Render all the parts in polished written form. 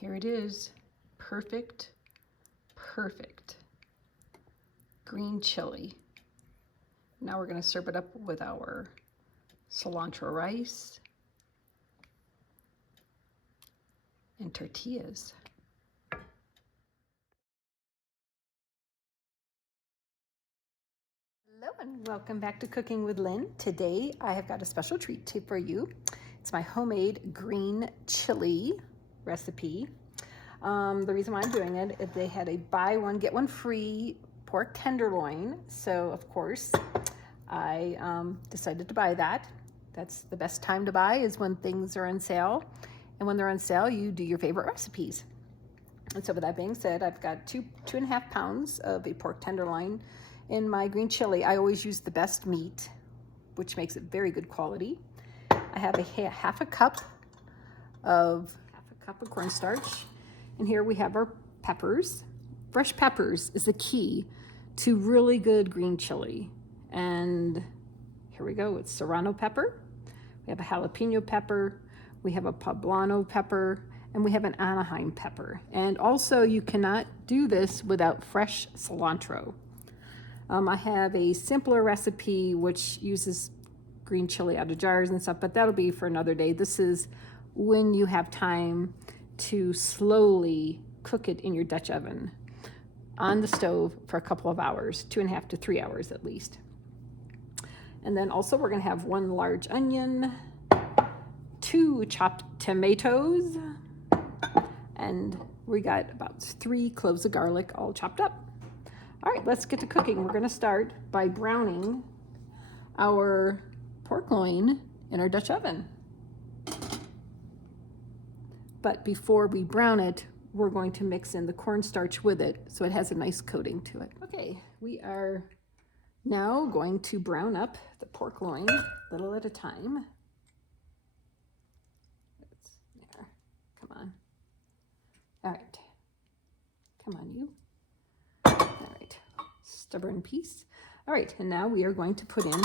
Here it is. Perfect, perfect green chili. Now we're going to serve it up with our cilantro rice and tortillas. Hello and welcome back to Cooking with Lynn. Today I have got a special treat for you. It's my homemade green chili recipe. The reason why I'm doing it is they had a buy one get one free pork tenderloin, so of course I decided to buy that. That's the best time to buy, is when things are on sale, and when they're on sale you do your favorite recipes. And so with that being said, I've got two and a half pounds of a pork tenderloin in my green chili. I always use the best meat, which makes it very good quality. I have half a cup of cornstarch, and here we have our peppers. Fresh peppers is the key to really good green chili. And here we go, it's serrano pepper, we have a jalapeno pepper, we have a poblano pepper, and we have an Anaheim pepper. And also you cannot do this without fresh cilantro. I have a simpler recipe which uses green chili out of jars and stuff, but that'll be for another day. This is when you have time to slowly cook it in your Dutch oven on the stove for a couple of hours, 2.5 to 3 hours at least. And then also we're going to have 1 large onion, 2 chopped tomatoes, and we got about 3 cloves of garlic all chopped up. All right, let's get to cooking. We're going to start by browning our pork loin in our Dutch oven. But before we brown it, we're going to mix in the cornstarch with it so it has a nice coating to it. Okay, we are now going to brown up the pork loin little at a time. There, come on. All right, come on you. All right, stubborn piece. All right, and now we are going to put in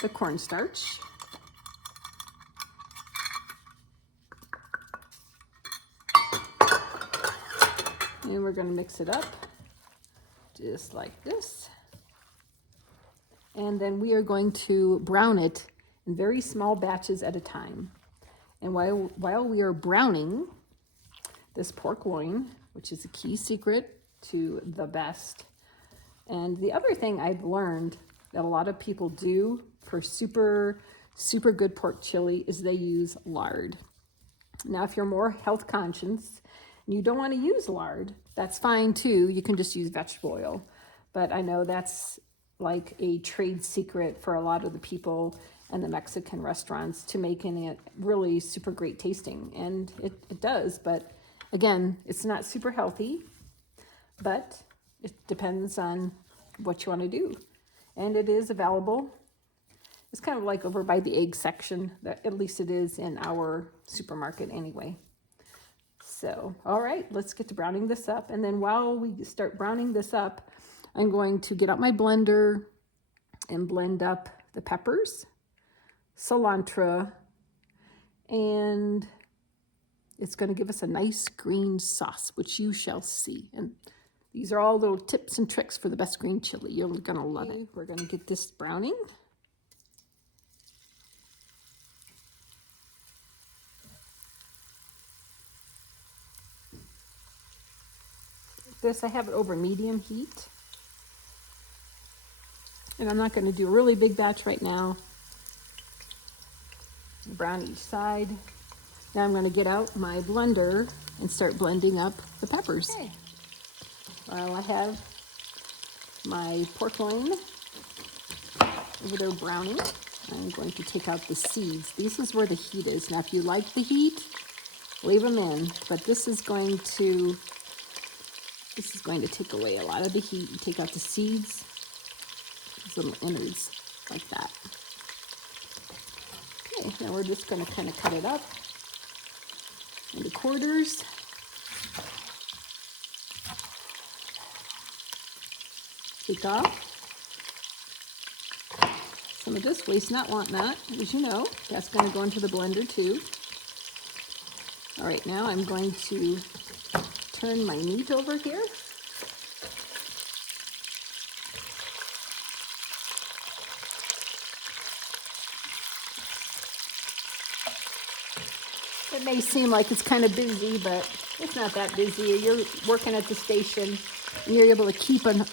the cornstarch. And we're going to mix it up just like this. And then we are going to brown it in very small batches at a time. And while we are browning this pork loin, which is a key secret to the best. And the other thing I've learned that a lot of people do for super good pork chili is they use lard. Now, if you're more health conscious and you don't want to use lard, that's fine too. You can just use vegetable oil. But I know that's like a trade secret for a lot of the people in the Mexican restaurants to making it really super great tasting. And it does, but again, it's not super healthy, but it depends on what you want to do. And it is available. It's kind of like over by the egg section, at least it is in our supermarket anyway. So, all right, let's get to browning this up. And then while we start browning this up, I'm going to get out my blender and blend up the peppers, cilantro, and it's going to give us a nice green sauce, which you shall see. And these are all little tips and tricks for the best green chili. You're going to love it. We're going to get this browning. This, I have it over medium heat. And I'm not going to do a really big batch right now. Brown each side. Now I'm going to get out my blender and start blending up the peppers. Okay. While I have my pork loin over there browning, I'm going to take out the seeds. This is where the heat is. Now if you like the heat, leave them in, but this is going to take away a lot of the heat. You take out the seeds, these little innards like that. Okay, now we're just going to kind of cut it up into quarters. Take off some of this, waste not, want not, as you know. That's going to go into the blender too. All right, now I'm going to turn my meat over here. It may seem like it's kind of busy, but it's not that busy. You're working at the station and you're able to keep an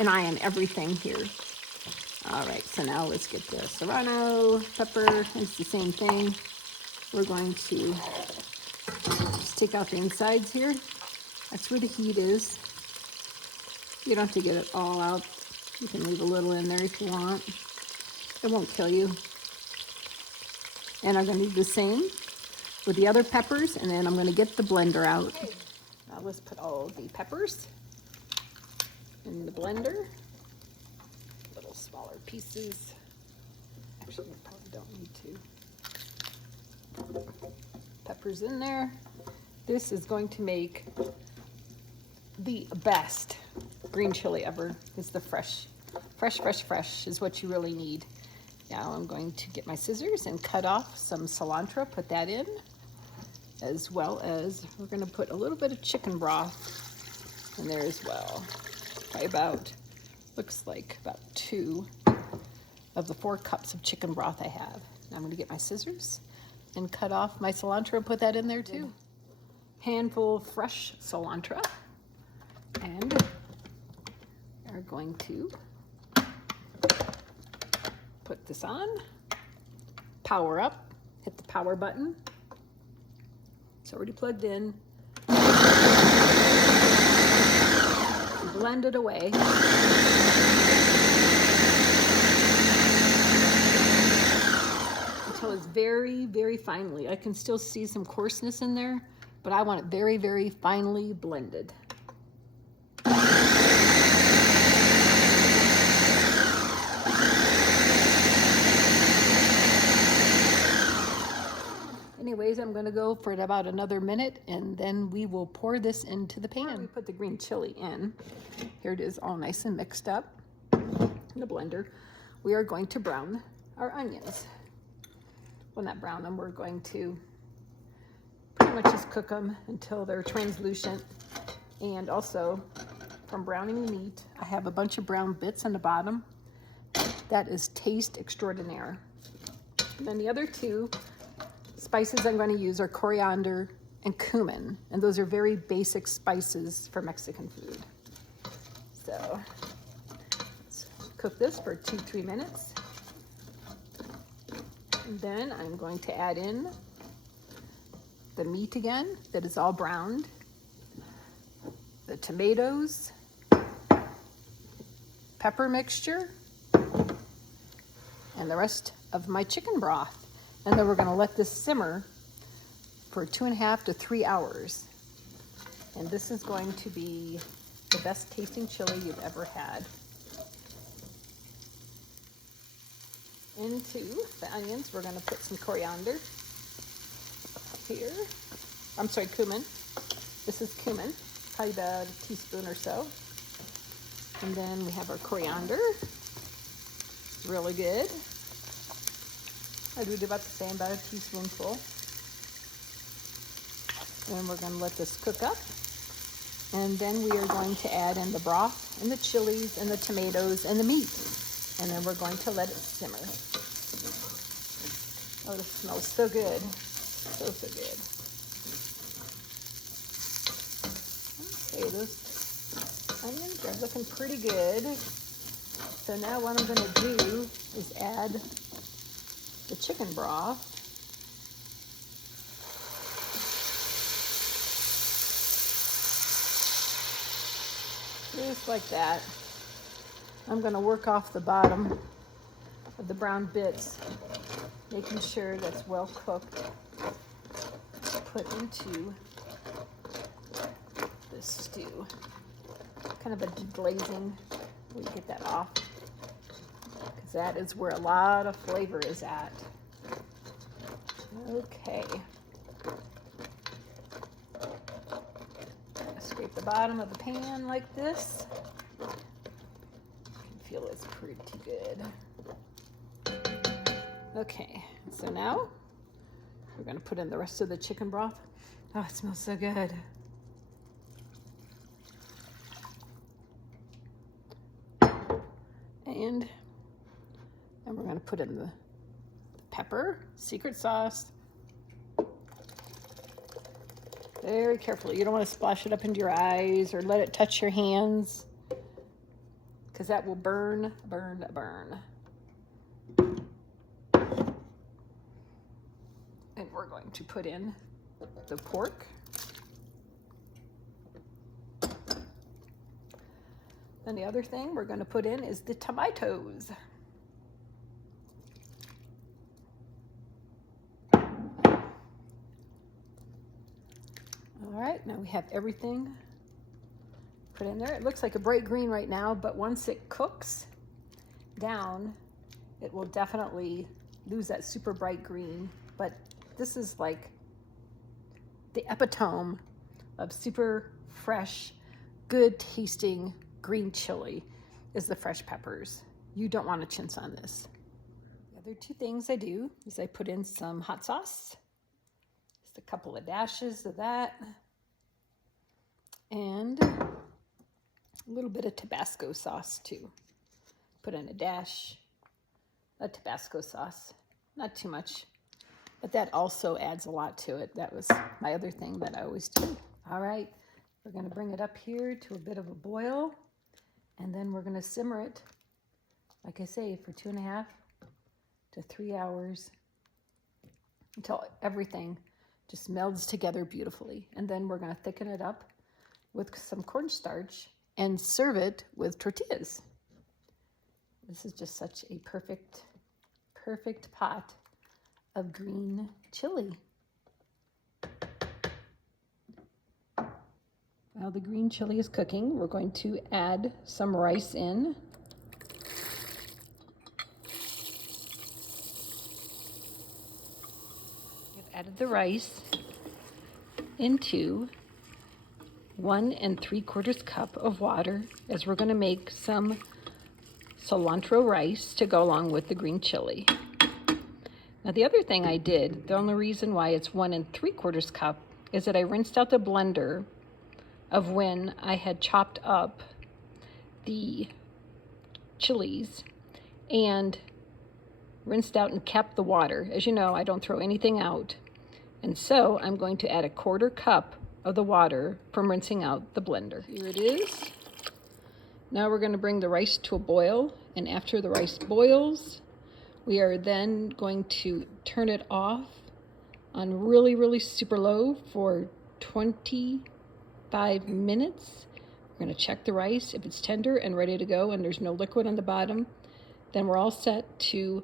eye on everything here. All right, so now let's get the serrano pepper. It's the same thing. We're going to just take out the insides here. That's where the heat is. You don't have to get it all out. You can leave a little in there if you want. It won't kill you. And I'm going to do the same with the other peppers, and then I'm going to get the blender out. Okay. Now let's put all the peppers in the blender. Little smaller pieces. Actually, we probably don't need to. Peppers in there. This is going to make the best green chili ever. It's the fresh is what you really need. Now I'm going to get my scissors and cut off some cilantro, put that in, as well as we're going to put a little bit of chicken broth in there as well. Probably about, looks like about 2 of the 4 cups of chicken broth I have. Now I'm going to get my scissors and cut off my cilantro and put that in there too. Handful of fresh cilantro. And we're going to put this on, power up, hit the power button. It's already plugged in. Blend it away. Until it's very, very finely. I can still see some coarseness in there, but I want it very, very finely blended. Anyways, I'm going to go for about another minute, and then we will pour this into the pan. We put the green chili in. Here it is, all nice and mixed up in the blender. We are going to brown our onions. Well, not brown them. We're going to pretty much just cook them until they're translucent. And also, from browning the meat, I have a bunch of brown bits on the bottom. That is taste extraordinaire. And then the other 2 spices I'm going to use are coriander and cumin, and those are very basic spices for Mexican food. So let's cook this for 2-3 minutes. And then I'm going to add in the meat again that is all browned, the tomatoes, pepper mixture, and the rest of my chicken broth. And then we're going to let this simmer for 2.5 to 3 hours. And this is going to be the best tasting chili you've ever had. Into the onions, we're going to put some coriander here. I'm sorry, cumin. This is cumin, probably about a teaspoon or so. And then we have our coriander. Really good. I do about the same, about a teaspoonful. And we're going to let this cook up. And then we are going to add in the broth and the chilies and the tomatoes and the meat. And then we're going to let it simmer. Oh, this smells so good. So good. Okay, those onions are looking pretty good. So now what I'm going to do is add the chicken broth. Just like that. I'm going to work off the bottom of the brown bits, making sure that's well cooked. Put into this stew. Kind of a deglazing. We get that off, because that is where a lot of flavor is at. Okay. Scrape the bottom of the pan like this. You can feel it's pretty good. Okay, so now we're going to put in the rest of the chicken broth. Oh, it smells so good. And we're going to put in the pepper, secret sauce. Very carefully. You don't want to splash it up into your eyes or let it touch your hands, because that will burn, burn, burn. And we're going to put in the pork. And the other thing we're going to put in is the tomatoes. All right, now we have everything put in there. It looks like a bright green right now, but once it cooks down, it will definitely lose that super bright green. But this is like the epitome of super fresh, good tasting green chili is the fresh peppers. You don't want to chintz on this. The other two things I do is I put in some hot sauce, just a couple of dashes of that, and a little bit of Tabasco sauce too. Put in a dash of Tabasco sauce, not too much, but that also adds a lot to it. That was my other thing that I always do. All right, we're going to bring it up here to a bit of a boil, and then we're going to simmer it, like I say, for 2.5 to 3 hours until everything just melds together beautifully. And then we're going to thicken it up with some cornstarch and serve it with tortillas. This is just such a perfect, perfect pot of green chili. While the green chili is cooking, we're going to add some rice in. I've added the rice into 1 3/4 cup of water, as we're going to make some cilantro rice to go along with the green chili. Now the other thing I did, the only reason why it's 1 3/4 cup, is that I rinsed out the blender of when I had chopped up the chilies and rinsed out and kept the water. As you know, I don't throw anything out. And so I'm going to add 1/4 cup of the water from rinsing out the blender. Here it is. Now we're going to bring the rice to a boil, and after the rice boils, we are then going to turn it off on really, really super low for 25 minutes. We're going to check the rice. If it's tender and ready to go and there's no liquid on the bottom, then we're all set to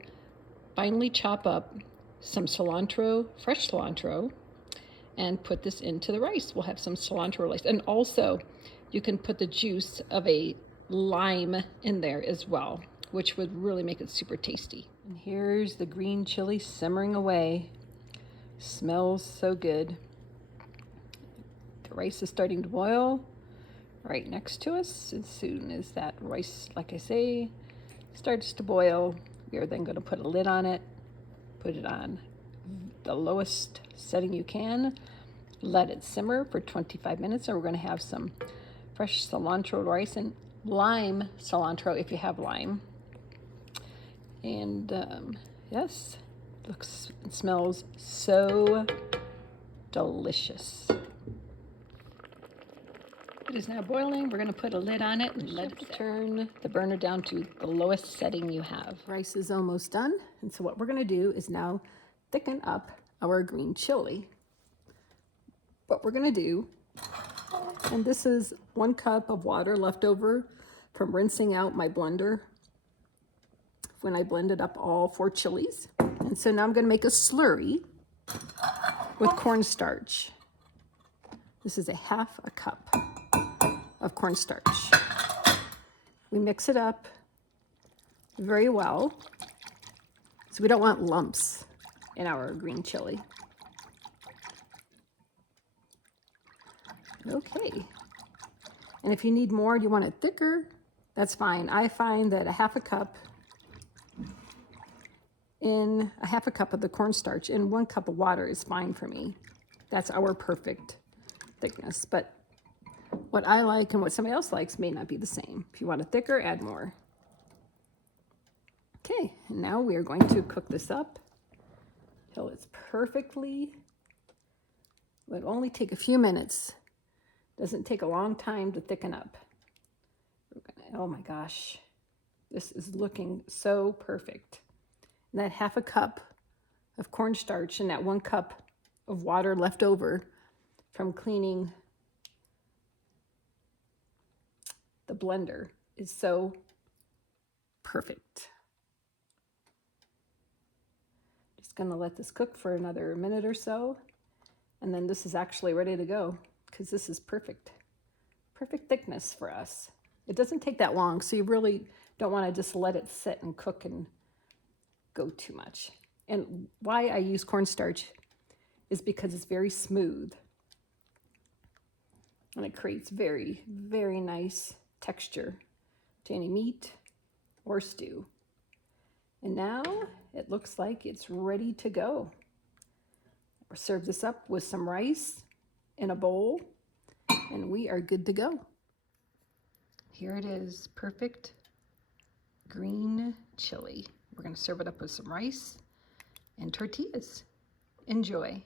finally chop up some cilantro, fresh cilantro, and put this into the rice. We'll have some cilantro rice. And also, you can put the juice of a lime in there as well, which would really make it super tasty. And here's the green chili simmering away. Smells so good. The rice is starting to boil right next to us. As soon as that rice, like I say, starts to boil, we are then going to put a lid on it, put it on the lowest setting you can, let it simmer for 25 minutes, and we're going to have some fresh cilantro rice and lime cilantro if you have lime. And yes, looks and smells so delicious. It is now boiling. We're going to put a lid on it and let it turn the burner down to the lowest setting you have. Rice is almost done, and so what we're going to do is now thicken up our green chili. What we're going to do, and this is 1 cup of water left over from rinsing out my blender when I blended up all 4 chilies. And so now I'm going to make a slurry with cornstarch. This is 1/2 cup of cornstarch. We mix it up very well, so we don't want lumps in our green chili. Okay, and if you need more, you want it thicker, that's fine. I find that 1/2 cup in 1/2 cup of the cornstarch in 1 cup of water is fine for me. That's our perfect thickness. But what I like and what somebody else likes may not be the same. If you want it thicker, add more. Okay, and now we are going to cook this up till it's perfectly, it'll only take a few minutes. Doesn't take a long time to thicken up. Oh my gosh, this is looking so perfect. And that half a cup of cornstarch and that 1 cup of water left over from cleaning the blender is so perfect. Just gonna let this cook for another minute or so, and then this is actually ready to go because this is perfect. Perfect thickness for us. It doesn't take that long, so you really don't want to just let it sit and cook and go too much. And why I use cornstarch is because it's very smooth. And it creates very, very nice texture to any meat or stew. And now it looks like it's ready to go. We'll serve this up with some rice in a bowl, and we are good to go. Here it is, perfect green chili. We're going to serve it up with some rice and tortillas. Enjoy.